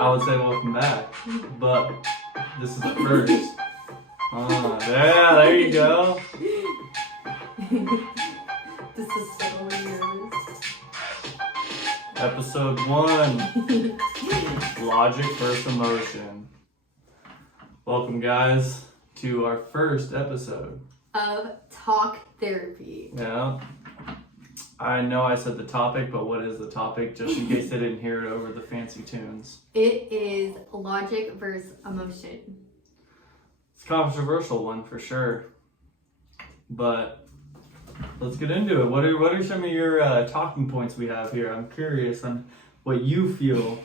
I would say welcome back, but this is the first. Yeah, there you go. This is so weird. Episode 1, Logic versus Emotion. Welcome, guys, to our first episode Of talk therapy. Yeah. I know I said the topic, but what is the topic? Just in case they didn't hear it over the fancy tunes. It is logic versus emotion. It's a controversial one for sure. But let's get into it. What are some of your talking points we have here? I'm curious on what you feel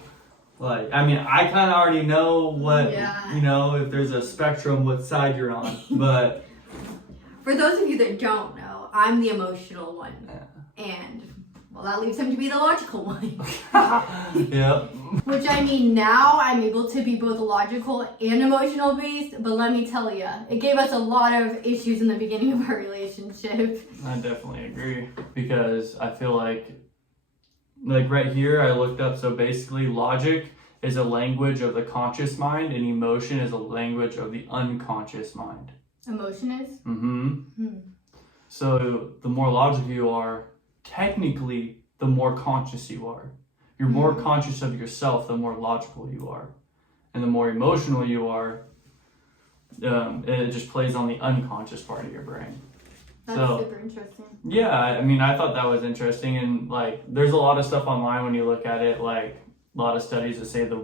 like. I mean, I kind of already know what, if there's a spectrum, what side you're on. But for those of you that don't know, I'm the emotional one. Yeah. And, well, that leaves him to be the logical one. Yep. Which, I mean, now I'm able to be both logical and emotional based, but let me tell you, it gave us a lot of issues in the beginning of our relationship. I definitely agree, because I feel like right here I looked up, so basically logic is a language of the conscious mind and emotion is a language of the unconscious mind. Emotion is? Mm-hmm. So the more logical you are, technically the more conscious you are. You're more conscious of yourself, the more logical you are. And the more emotional you are, it just plays on the unconscious part of your brain. That's super interesting. Yeah, I mean, I thought that was interesting, and there's a lot of stuff online when you look at it, a lot of studies that say the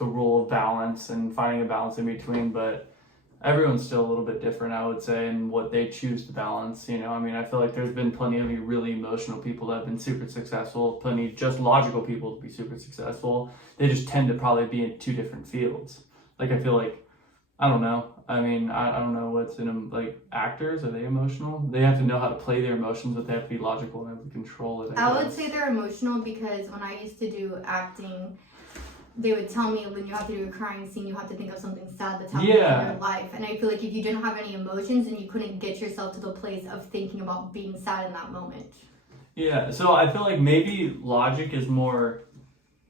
rule of balance and finding a balance in between, but everyone's still a little bit different, I would say, in what they choose to balance. I mean, I feel like there's been plenty of really emotional people that have been super successful, plenty just logical people to be super successful. They just tend to probably be in two different fields. I feel like, I don't know. I mean, I don't know what's in them. Actors, are they emotional? They have to know how to play their emotions, but they have to be logical and have to control it. I would say they're emotional because when I used to do acting, they would tell me when you have to do a crying scene, you have to think of something sad that's happening in your life. And I feel like if you didn't have any emotions, then you couldn't get yourself to the place of thinking about being sad in that moment. Yeah, so I feel like maybe logic is more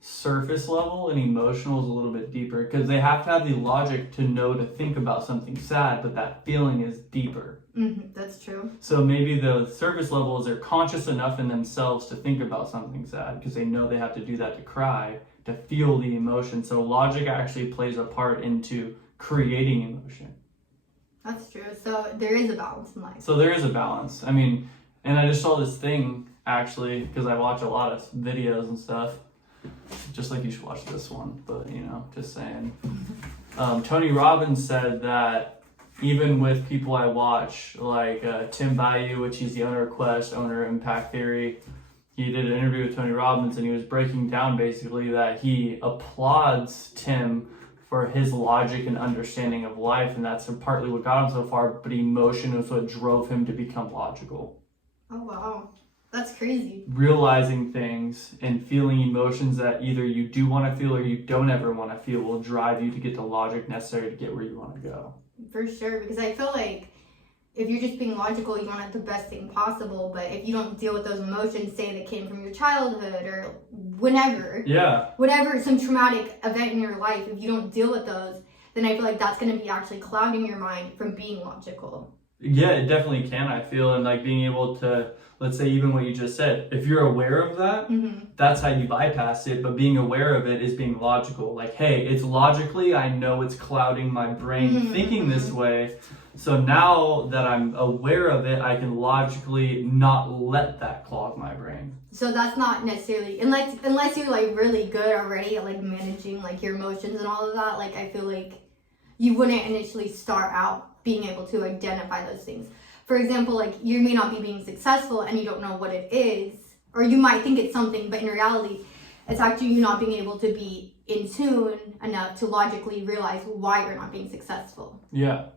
surface level and emotional is a little bit deeper, because they have to have the logic to know to think about something sad, but that feeling is deeper. That's true. So maybe the surface level is they're conscious enough in themselves to think about something sad because they know they have to do that to cry, to feel the emotion. So logic actually plays a part into creating emotion. That's true. So there is a balance in life. So there is a balance. I mean, and I just saw this thing actually, because I watch a lot of videos and stuff, just like you should watch this one, but just saying. Tony Robbins said that even with people I watch, Tim Bayou, which he's the owner of Quest, owner of Impact Theory, he did an interview with Tony Robbins, and he was breaking down basically that he applauds Tim for his logic and understanding of life, and that's partly what got him so far, but emotion was what drove him to become logical. Oh, wow. That's crazy. Realizing things and feeling emotions that either you do want to feel or you don't ever want to feel will drive you to get the logic necessary to get where you want to go. For sure, because I feel like if you're just being logical, you want the best thing possible, but if you don't deal with those emotions, say that came from your childhood or whenever, whatever, some traumatic event in your life, if you don't deal with those, then I feel like that's going to be actually clouding your mind from being logical. Yeah, it definitely can, I feel, and being able to, let's say even what you just said, if you're aware of that, that's how you bypass it, but being aware of it is being logical. Hey, it's logically, I know it's clouding my brain thinking this way, so now that I'm aware of it, I can logically not let that clog my brain. So that's not necessarily, unless you're really good already at managing your emotions and all of that, I feel like you wouldn't initially start out being able to identify those things. For example, you may not be being successful and you don't know what it is, or you might think it's something, but in reality, it's actually you not being able to be in tune enough to logically realize why you're not being successful. Yeah.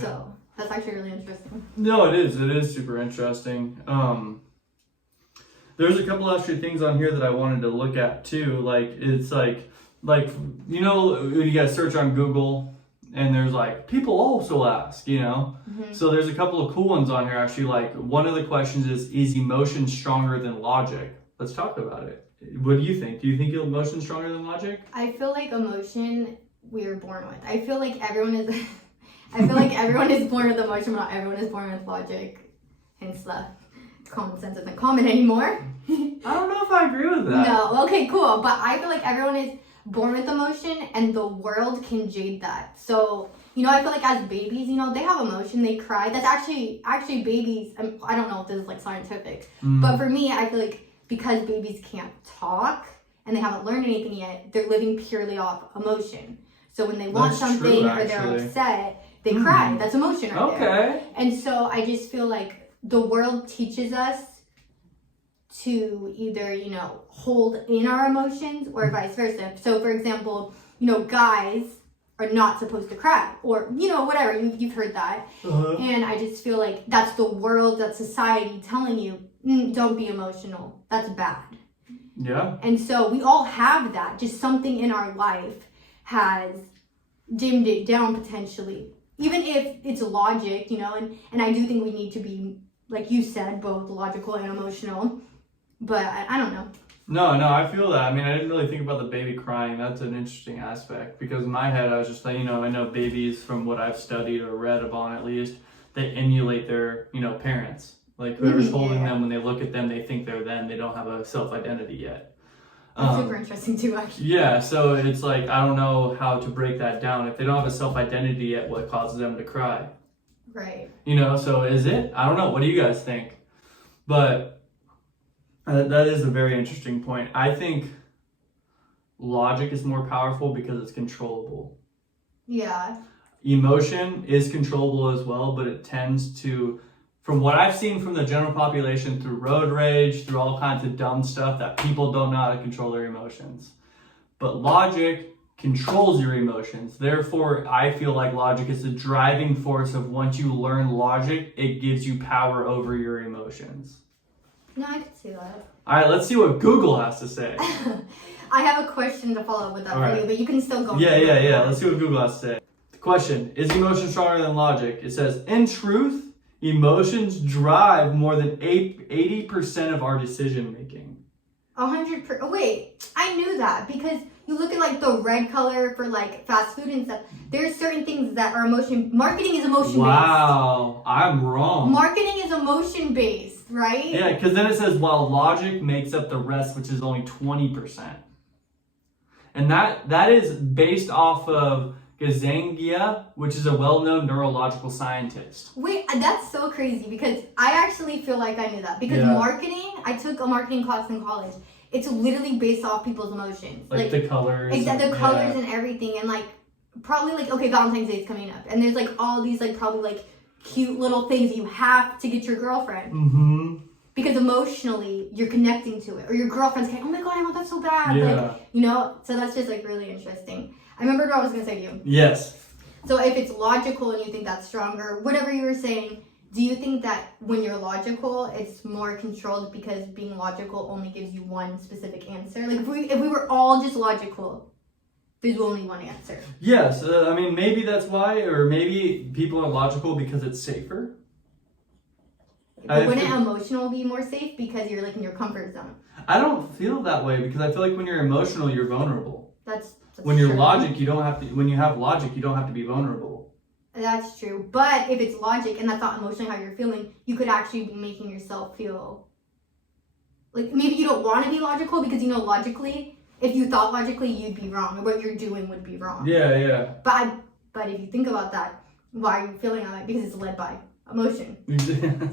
So that's actually really interesting. No, it is super interesting. There's a couple extra things on here that I wanted to look at too. It's when you guys search on Google, and there's people also ask, So there's a couple of cool ones on here actually. One of the questions is emotion stronger than logic? Let's talk about it. What do you think? Do you think emotion's stronger than logic? I feel like emotion we are born with. I feel like everyone is. I feel like everyone is born with emotion, but not everyone is born with logic. Hence the common sense isn't common anymore. I don't know if I agree with that. No, okay, cool. But I feel like everyone is born with emotion, and the world can jade that. So, I feel like as babies, they have emotion, they cry. That's actually babies. I don't know if this is like scientific, but for me, I feel like because babies can't talk and they haven't learned anything yet, they're living purely off emotion. So when they want something or they're upset, they cry. That's emotion right there. And so I just feel like the world teaches us to either, hold in our emotions or vice versa. So for example, guys are not supposed to cry or, whatever, you've heard that. And I just feel like that's the world, that society telling you, don't be emotional. That's bad. Yeah. And so we all have that. Just something in our life has dimmed it down potentially. Even if it's logic, and I do think we need to be, like you said, both logical and emotional. But I don't know. No, I feel that. I mean, I didn't really think about the baby crying. That's an interesting aspect because in my head, I was just like, I know babies from what I've studied or read upon at least, they emulate their, parents. Like whoever's holding them, when they look at them, they think they're them. They don't have a self-identity yet. That's super interesting too, actually. Yeah, so it's like, I don't know how to break that down. If they don't have a self-identity yet, what causes them to cry? Right. So is it? I don't know. What do you guys think? But that is a very interesting point. I think logic is more powerful because it's controllable. Yeah. Emotion is controllable as well, but it tends to, from what I've seen from the general population through road rage, through all kinds of dumb stuff, that people don't know how to control their emotions. But logic controls your emotions. Therefore, I feel like logic is the driving force of once you learn logic, it gives you power over your emotions. No, I could see that. All right, let's see what Google has to say. I have a question to follow up with that for you, but you can still go. Yeah. Let's see what Google has to say. The question, is emotion stronger than logic? It says, in truth, emotions drive more than 80% of our decision making. 100%. Wait, I knew that because you look at like the red color for like fast food and stuff. There's certain things that are emotion. Marketing is emotion based. Wow, I'm wrong. Marketing is emotion based, right? Yeah, because then it says while logic makes up the rest, which is only 20%. And that is based off of Gazzaniga, which is a well-known neurological scientist. Wait, that's so crazy because I actually feel like I knew that. Because marketing, I took a marketing class in college. It's literally based off people's emotions. Like the colors. Exactly, the colors and everything. And like, probably like, okay, Valentine's Day is coming up. And there's like all these like probably like cute little things you have to get your girlfriend. Mm-hmm. Because emotionally, you're connecting to it. Or your girlfriend's saying, oh my God, I want that so bad. Yeah. Like, so that's just like really interesting. I remembered what I was going to say to you. Yes. So if it's logical and you think that's stronger, whatever you were saying, do you think that when you're logical, it's more controlled because being logical only gives you one specific answer? Like if we were all just logical, there's only one answer. Yes. I mean, maybe that's why, or maybe people are logical because it's safer. But wouldn't emotional be more safe because you're like in your comfort zone? I don't feel that way because I feel like when you're emotional, you're vulnerable. That's when you're true. logic, you don't have to. When you have logic, you don't have to be vulnerable. That's true. But if it's logic and that's not emotionally how you're feeling, you could actually be making yourself feel like maybe you don't want to be logical because logically, if you thought logically, you'd be wrong or what you're doing would be wrong. Yeah. But if you think about that, why are you feeling that way? Because it's led by emotion.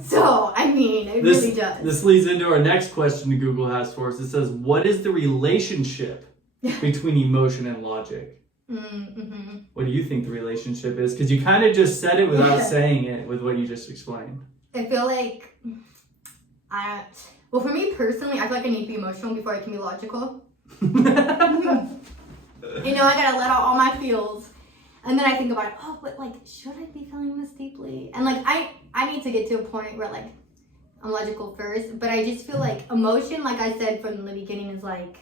So, I mean, it really does. This leads into our next question that Google has for us. It says, what is the relationship between emotion and logic? Mm-hmm. What do you think the relationship is? Because you kind of just said it without saying it with what you just explained. I feel like, well, for me personally, I feel like I need to be emotional before I can be logical. I gotta let out all my feels. And then I think about it, but like, should I be feeling this deeply? And like, I need to get to a point where like, I'm logical first, but I just feel like emotion, like I said from the beginning, is like,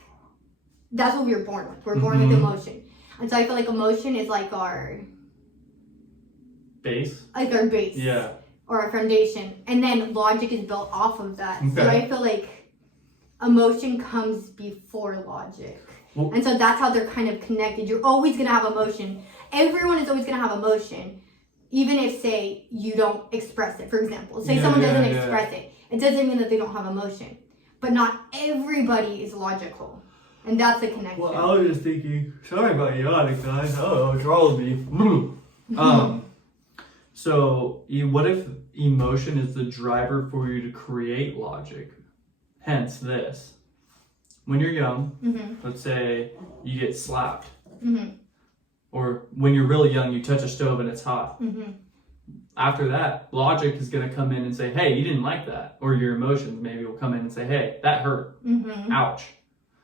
that's what we were born with. We're born with emotion. And so I feel like emotion is like our base. Like our base. Yeah. Or our foundation. And then logic is built off of that. Okay. So I feel like emotion comes before logic. Well- And so that's how they're kind of connected. You're always going to have emotion. Everyone is always going to have emotion. Even if, say, you don't express it. For example, say someone doesn't express it. It doesn't mean that they don't have emotion. But not everybody is logical. And that's the connection. Well, I was just thinking, sorry about yawning, guys. Oh, what's wrong with me? So what if emotion is the driver for you to create logic? Hence this. When you're young, let's say you get slapped. Or when you're really young, you touch a stove and it's hot. After that, logic is going to come in and say, hey, you didn't like that. Or your emotions maybe will come in and say, hey, that hurt. Ouch.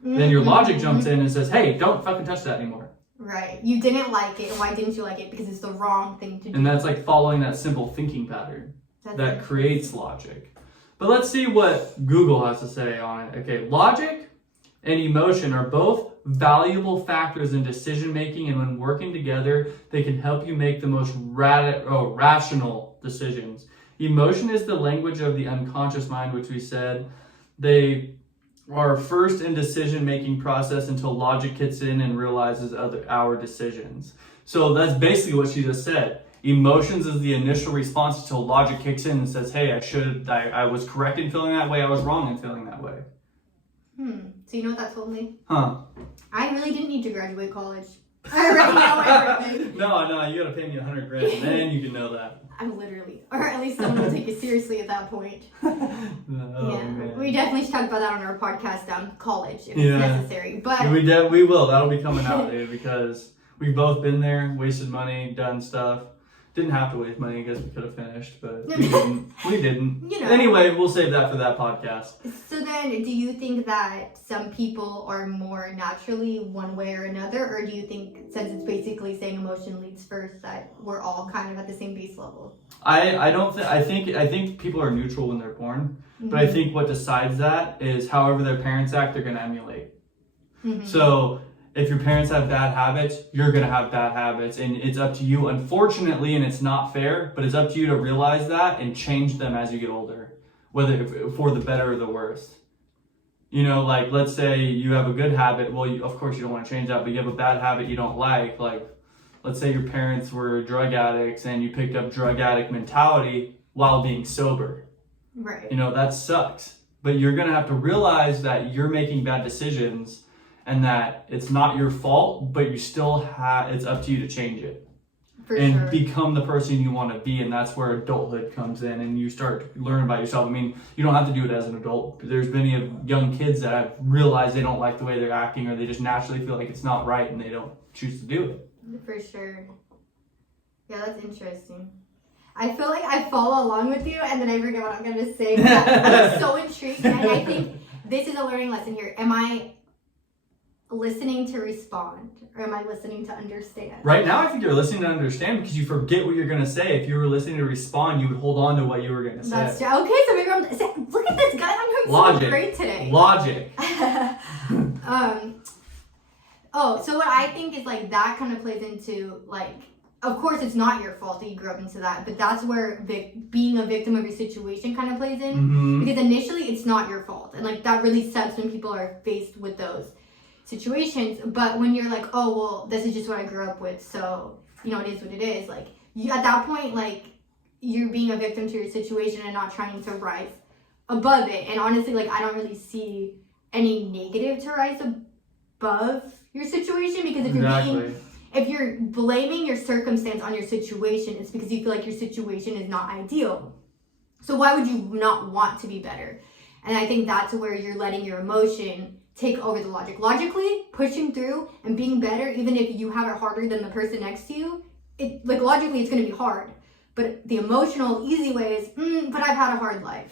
Then your logic jumps in and says, hey, don't fucking touch that anymore. Right. You didn't like it. Why didn't you like it? Because it's the wrong thing to do. And that's like following that simple thinking pattern that creates logic. But let's see what Google has to say on it. Okay, logic and emotion are both valuable factors in decision making, and when working together, they can help you make the most rational decisions. Emotion is the language of the unconscious mind, which we said. They are first in decision making process until logic kicks in and realizes our decisions. So that's basically what she just said. Emotions is the initial response until logic kicks in and says, hey, I was correct in feeling that way, I was wrong in feeling that way. So you know what that told me? Huh. I really didn't need to graduate college. I already know everything. No, you gotta pay me $100,000 and then you can know that. I'm literally, or at least someone will take it seriously at that point. Man. We definitely should talk about that on our podcast down college if it's necessary. But we will. That'll be coming out, dude, because we've both been there, wasted money, done stuff. Didn't have to waste money because we could have finished, but we didn't. We didn't. You know. Anyway, we'll save that for that podcast. So then, do you think that some people are more naturally one way or another, or do you think, since it's basically saying emotion leads first, that we're all kind of at the same base level? I don't think. I think people are neutral when they're born, but I think what decides that is however their parents act, they're gonna emulate. So if your parents have bad habits, you're going to have bad habits, and it's up to you, unfortunately, and it's not fair, but it's up to you to realize that and change them as you get older, whether for the better or the worse. You know, like, let's say you have a good habit. Well, of course you don't want to change that, but you have a bad habit you don't like, let's say your parents were drug addicts and you picked up drug addict mentality while being sober. Right. You know, that sucks. But you're going to have to realize that you're making bad decisions and that it's not your fault, but you still it's up to you to change it. And become the person you want to be. And that's where adulthood comes in and you start learning about yourself. I mean, you don't have to do it as an adult. There's many of young kids that have realized they don't like the way they're acting, or they just naturally feel like it's not right and they don't choose to do it. For sure. Yeah, that's interesting. I feel like I follow along with you and then I forget what I'm going to say. I'm so intrigued, and I think this is a learning lesson here. Am I listening to respond, or am I listening to understand? Right now, I think you're listening to understand because you forget what you're going to say. If you were listening to respond, you would hold on to what you were going to say. That's true. Okay, so maybe look at this guy. I'm doing so great today. Logic. So what I think is like that kind of plays into like, of course it's not your fault that you grew up into that, but that's where being a victim of your situation kind of plays in. Because initially it's not your fault, and like that really sucks when people are faced with those situations. But when you're like, oh well, this is just what I grew up with, so you know it is what it is, like you, at that point, like you're being a victim to your situation and not trying to rise above it. And honestly, like I don't really see any negative to rise above your situation, because if you're blaming your circumstance on your situation, it's because you feel like your situation is not ideal. So why would you not want to be better? And I think that's where you're letting your emotion take over the logic. Logically, pushing through and being better, even if you have it harder than the person next to you, logically it's going to be hard. But the emotional, easy way is, but I've had a hard life.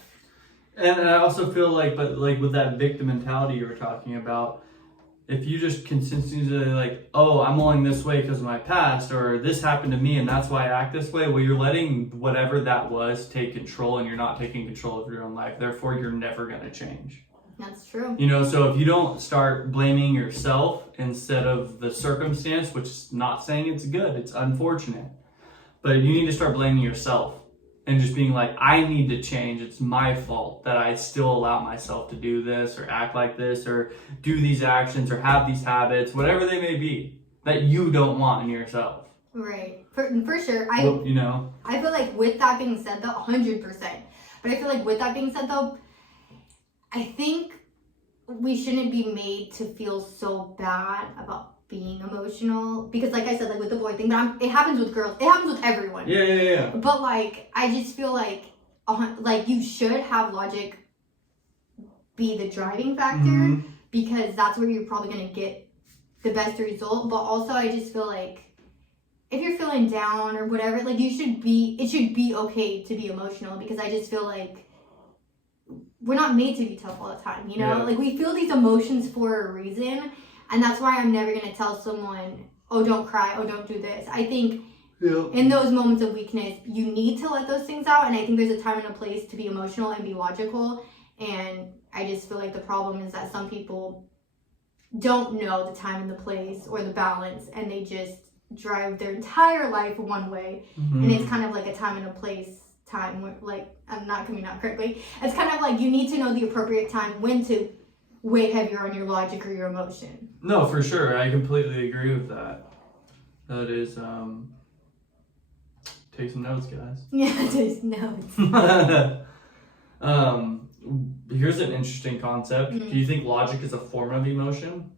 And I also feel like, with that victim mentality you were talking about, if you just consistently like, oh, I'm only this way because of my past, or this happened to me and that's why I act this way, well, you're letting whatever that was take control, and you're not taking control of your own life. Therefore, you're never going to change. That's true. You know, so if you don't start blaming yourself instead of the circumstance, which is not saying it's good, it's unfortunate, but you need to start blaming yourself. and just being like, I need to change. It's my fault that I still allow myself to do this or act like this or do these actions or have these habits, whatever they may be, that you don't want in yourself. Right. For sure. Well, you know? I feel like with that being said, though, 100%. But I feel like with that being said, though, I think we shouldn't be made to feel so bad about being emotional, because like I said, like with the boy thing, but it happens with girls, it happens with everyone. Yeah. But like, I just feel like you should have logic be the driving factor, because that's where you're probably gonna get the best result. But also, I just feel like if you're feeling down or whatever, like it should be okay to be emotional, because I just feel like we're not made to be tough all the time, you know? Yeah. Like we feel these emotions for a reason. And that's why I'm never going to tell someone, oh, don't cry, oh, don't do this. I think in those moments of weakness, you need to let those things out. And I think there's a time and a place to be emotional and be logical. And I just feel like the problem is that some people don't know the time and the place or the balance. And they just drive their entire life one way. And it's kind of like a time and a place time where, like, I'm not coming out correctly. It's kind of like you need to know the appropriate time when to weigh heavier on your logic or your emotion. No, for sure. I completely agree with that. That is, take some notes, guys. Yeah, take notes. Here's an interesting concept. Do you think logic is a form of emotion?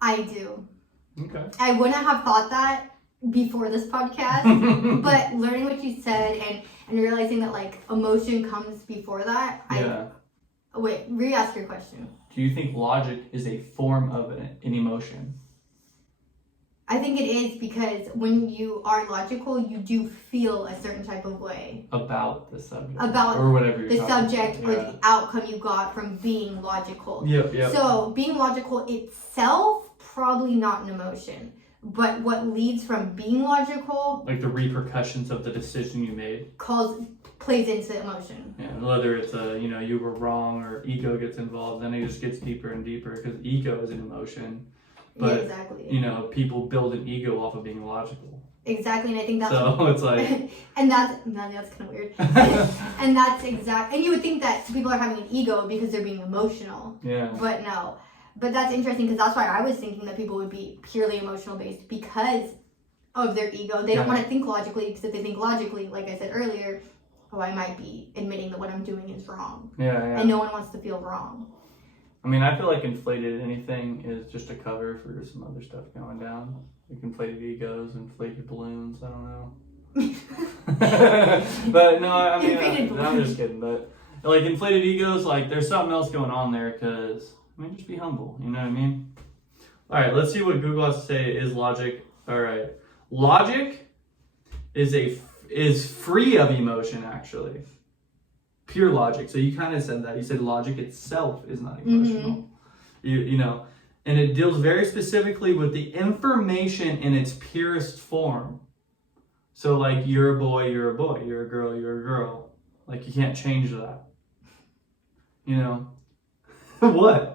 I do. Okay. I wouldn't have thought that before this podcast, but learning what you said and realizing that like emotion comes before that. Wait, re-ask your question. Do you think logic is a form of an emotion? I think it is, because when you are logical, you do feel a certain type of way. About the subject. Or whatever you're the talking subject about. or the outcome you got from being logical. Yep. So being logical itself, probably not an emotion. But what leads from being logical, like the repercussions of the decision you made, plays into emotion. Yeah, whether it's you were wrong or ego gets involved, then it just gets deeper and deeper, because ego is an emotion. But, yeah, exactly. People build an ego off of being logical. Exactly, and I think that's it's like, and that's kind of weird. And that's and you would think that people are having an ego because they're being emotional. Yeah. But no. But that's interesting, because that's why I was thinking that people would be purely emotional based because of their ego. They don't want to think logically, because if they think logically, like I said earlier, oh, I might be admitting that what I'm doing is wrong. Yeah. And no one wants to feel wrong. I mean, I feel like inflated anything is just a cover for some other stuff going down. Like inflated egos, inflated balloons, I don't know. But no, I mean, I'm just kidding. But like inflated egos, like there's something else going on there, because just be humble, you know what I mean? All right, let's see what Google has to say. Is logic, all right. Logic is free of emotion, actually. Pure logic. So you kind of said that. You said logic itself is not emotional. And it deals very specifically with the information in its purest form. So like, you're a boy, you're a boy. You're a girl. Like, you can't change that. What?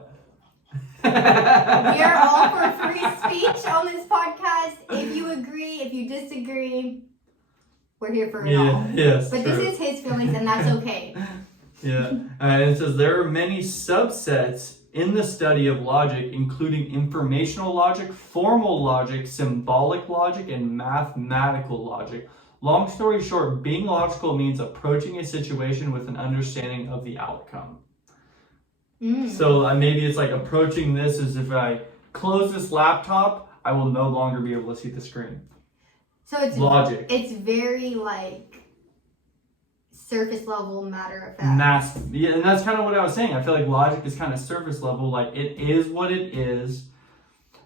We are all for free speech on this podcast. If you agree, if you disagree, we're here for it all. Yes, but true. This is his feelings, and that's okay. Yeah. And it says there are many subsets in the study of logic, including informational logic, formal logic, symbolic logic, and mathematical logic. Long story short, being logical means approaching a situation with an understanding of the outcome. So maybe it's like approaching this as if I close this laptop, I will no longer be able to see the screen. So it's logic. It's very like surface level, matter of fact. And that's kind of what I was saying. I feel like logic is kind of surface level, like it is what it is,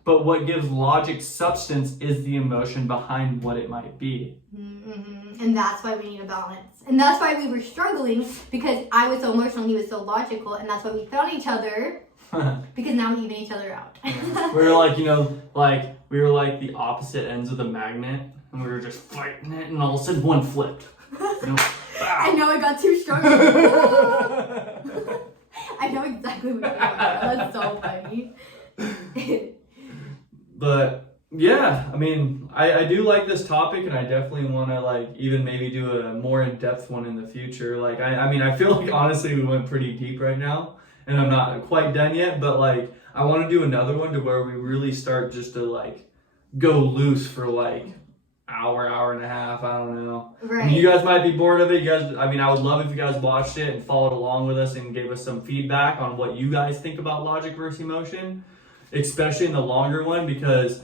but what gives logic substance is the emotion behind what it might be. And that's why we need a balance. And that's why we were struggling, because I was so emotional and he was so logical, and that's why we found each other, because now we even each other out. We were like, we were like the opposite ends of the magnet, and we were just fighting it, and all of a sudden one flipped. I know I got too strong. I know exactly what you're talking about. That's so funny. But Yeah, I mean, I do like this topic, and I definitely want to like even maybe do a more in-depth one in the future. Like, I mean, I feel like honestly we went pretty deep right now, and I'm not quite done yet, but like I want to do another one to where we really start just to like go loose for like hour and a half. I don't know. I mean, you Right. guys might be bored of it. You guys, I mean, I would love if you guys watched it and followed along with us and gave us some feedback on what you guys think about logic versus emotion, especially in the longer one, because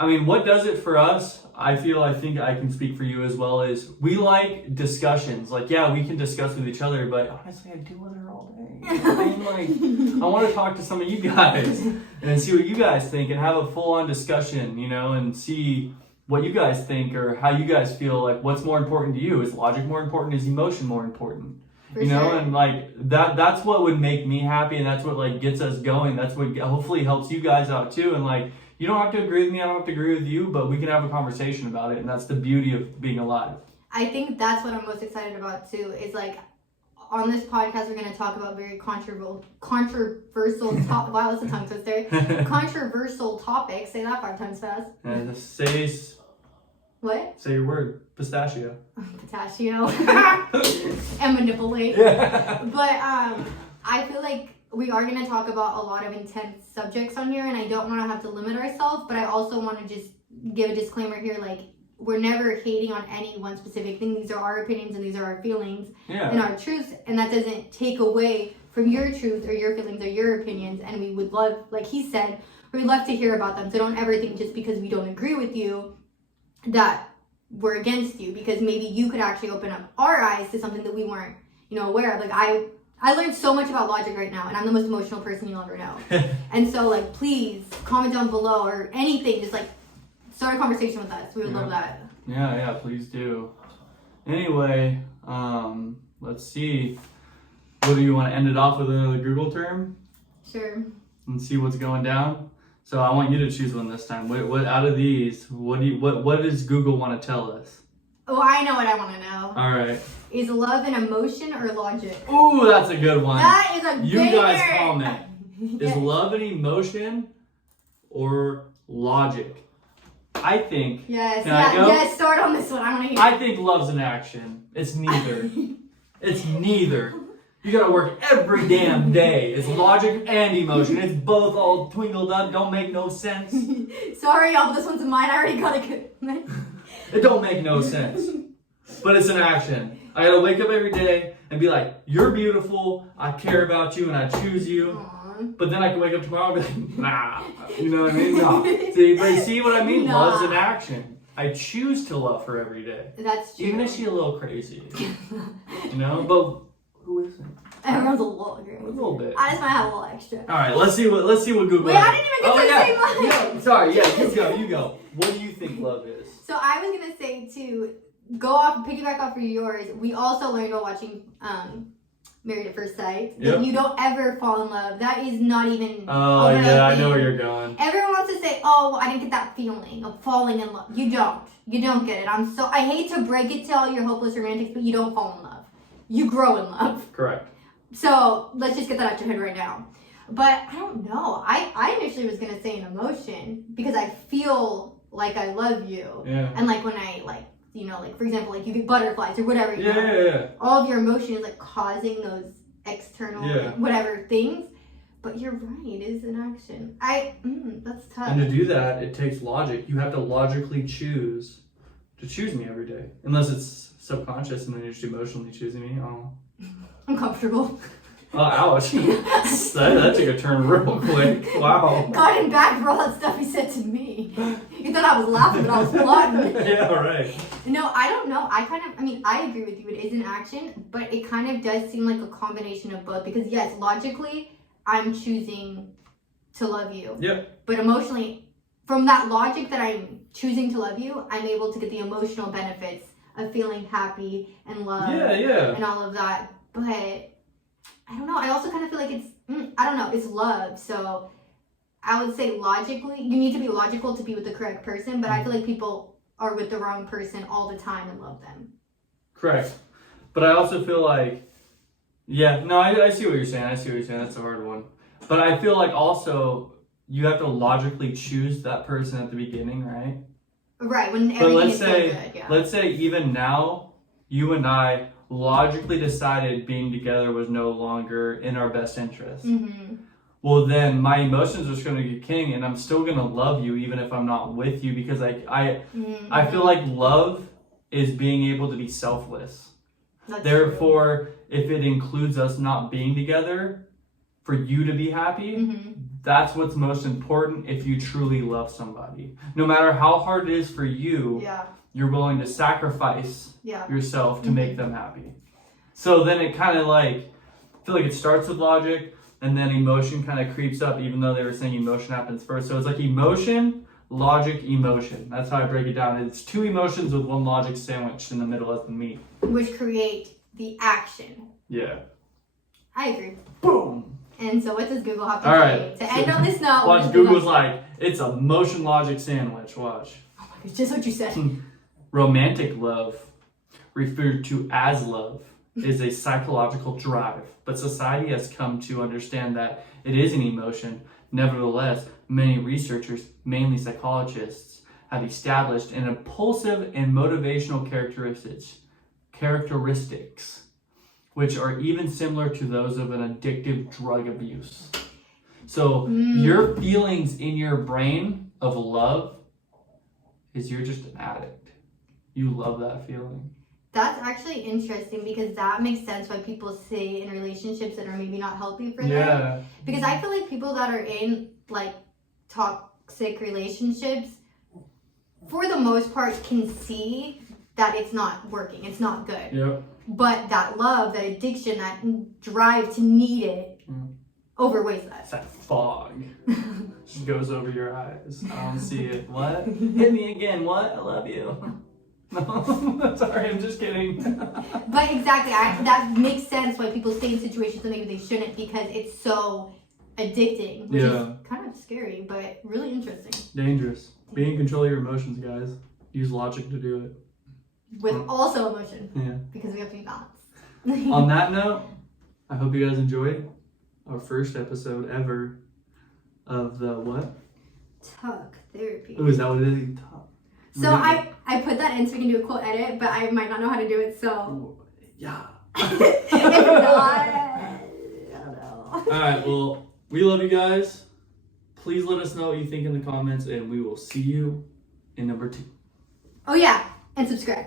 I mean, what does it for us? I think I can speak for you as well, is we like discussions. Like, yeah, we can discuss with each other, but honestly, I deal with her all day. You know what I mean? Like, I want to talk to some of you guys and see what you guys think and have a full-on discussion, you know, and see what you guys think or how you guys feel. Like, what's more important to you? Is logic more important? Is emotion more important? For You know, sure. and like that's what would make me happy, and that's what like gets us going. That's what hopefully helps you guys out too. And like, you don't have to agree with me, I don't have to agree with you, but we can have a conversation about it, and that's the beauty of being alive. I think that's what I'm most excited about too. Is like on this podcast we're gonna talk about very controversial topic. Wow, that's a tongue twister. Controversial topics. Say that 5 times fast. And What? say your word, pistachio. Pistachio. And manipulate. Yeah. But I feel like we are going to talk about a lot of intense subjects on here, and I don't want to have to limit ourselves, but I also want to just give a disclaimer here, like, we're never hating on any one specific thing. These are our opinions and these are our feelings and our truths, and that doesn't take away from your truth or your feelings or your opinions, and we would love, like he said, we'd love to hear about them. So don't ever think just because we don't agree with you that we're against you, because maybe you could actually open up our eyes to something that we weren't, aware of. Like I learned so much about logic right now, and I'm the most emotional person you'll ever know. And so, like, please comment down below or anything. Just like start a conversation with us. We would love that. Yeah, please do. Anyway, let's see. What do you want to end it off with, another Google term Sure. and see what's going down? So I want you to choose one this time. What out of these? What does Google want to tell us? Oh, I know what I want to know. All right. Is love an emotion or logic? Ooh, that's a good one. That is a You banger. guys comment. Is Yes. love an emotion or logic? I think. Yes, Can I go? yes, start on this one. I want to hear. I think love's an action. It's neither. It's neither. You gotta work every damn day. It's logic and emotion. It's both all twinkled up. Don't make no sense. Sorry, y'all, but this one's mine. I already got it. It don't make no sense. But it's an action. I gotta wake up every day and be like, you're beautiful. I care about you and I choose you. Aw. But then I can wake up tomorrow and be like, nah. You know what I mean? No. See what I mean? Nah. Love's an action. I choose to love her every day. That's true. Even if she's a little crazy. You know? But who isn't? Everyone's a little crazy. A little bit. I just might have a little extra. All right, let's see what Google. Wait, I didn't even get to yeah. say mine. Yeah, sorry. Yeah, you go. What do you think love is? So I was gonna say to go off, piggyback off of yours. We also learned while watching Married at First Sight that Yep. you don't ever fall in love. That is not even. Oh a real yeah, I thing. know where you're going. Everyone wants to say, "Oh, I didn't get that feeling of falling in love." You don't. You don't get it. I hate to break it to all your hopeless romantics, but you don't fall in love. You grow in love. Correct. So let's just get that out your head right now. But I don't know. I initially was gonna say an emotion because I feel like I love you, Yeah. and like when I like for example, like you get butterflies or whatever. You know, Yeah. all of your emotion is like causing those external Yeah. whatever things. But you're right. It is an action. That's tough. And to do that, it takes logic. You have to logically choose to choose me every day, unless it's subconscious and then you're just emotionally choosing me. Oh. I'm comfortable. Oh, ouch. that took a turn real quick. Wow. Got him back for all that stuff he said to me. You thought I was laughing, but I was plotting. Yeah, right. No, I don't know. I agree with you. It is an action, but it kind of does seem like a combination of both. Because yes, logically, I'm choosing to love you. Yep. But emotionally, from that logic that I'm choosing to love you, I'm able to get the emotional benefits of feeling happy and love Yeah. and all of that. But I don't know. I also kind of feel like it's love. So I would say logically, you need to be logical to be with the correct person. But I feel like people are with the wrong person all the time and love them. Correct. But I also feel like, I see what you're saying. That's a hard one. But I feel like also you have to logically choose that person at the beginning, right? Right, when But everything let's is so say, good, yeah. let's say even now, you and I logically decided being together was no longer in our best interest. Mm-hmm. Well, then my emotions are just going to get king, and I'm still going to love you even if I'm not with you, because I feel like love is being able to be selfless. That's Therefore, if it includes us not being together for you to be happy, mm-hmm. that's what's most important if you truly love somebody. No matter how hard it is for you, Yeah. you're willing to sacrifice Yeah. yourself to make them happy. So then it kind of like, I feel like it starts with logic and then emotion kind of creeps up, even though they were saying emotion happens first. So it's like emotion, logic, emotion. That's how I break it down. It's two emotions with one logic sandwiched in the middle as the meat. Which create the action. Yeah. I agree. Boom. And so what does Google have to All say? right. To end on this note, what Watch, does Google Google's like, it's a motion logic sandwich. Watch. Oh my gosh, just what you said. Romantic love, referred to as love, is a psychological drive, but society has come to understand that it is an emotion. Nevertheless, many researchers, mainly psychologists, have established an impulsive and motivational characteristics, which are even similar to those of an addictive drug abuse. So your feelings in your brain of love is you're just an addict. You love that feeling. That's actually interesting because that makes sense why people stay in relationships that are maybe not healthy for them. Yeah. Because I feel like people that are in like toxic relationships, for the most part, can see that it's not working, it's not good. Yep. But that love, that addiction, that drive to need it overweighs that. It's that fog. Just goes over your eyes. I don't see it. What? Hit me again. What? I love you. No, sorry, I'm just kidding. But exactly, that makes sense why people stay in situations that maybe they shouldn't because it's so addicting, which is kind of scary, but really interesting. Dangerous. Be in control of your emotions, guys. Use logic to do it. With also emotion, Yeah. because we have to be balanced. On that note, I hope you guys enjoyed our first episode ever of the what? Talk therapy. Oh, is that what it is? Talk. So I put that in so we can do a cool edit, but I might not know how to do it, so. Yeah. If not, I don't know. Alright, well, we love you guys. Please let us know what you think in the comments, and we will see you in number 2. Oh yeah, and subscribe.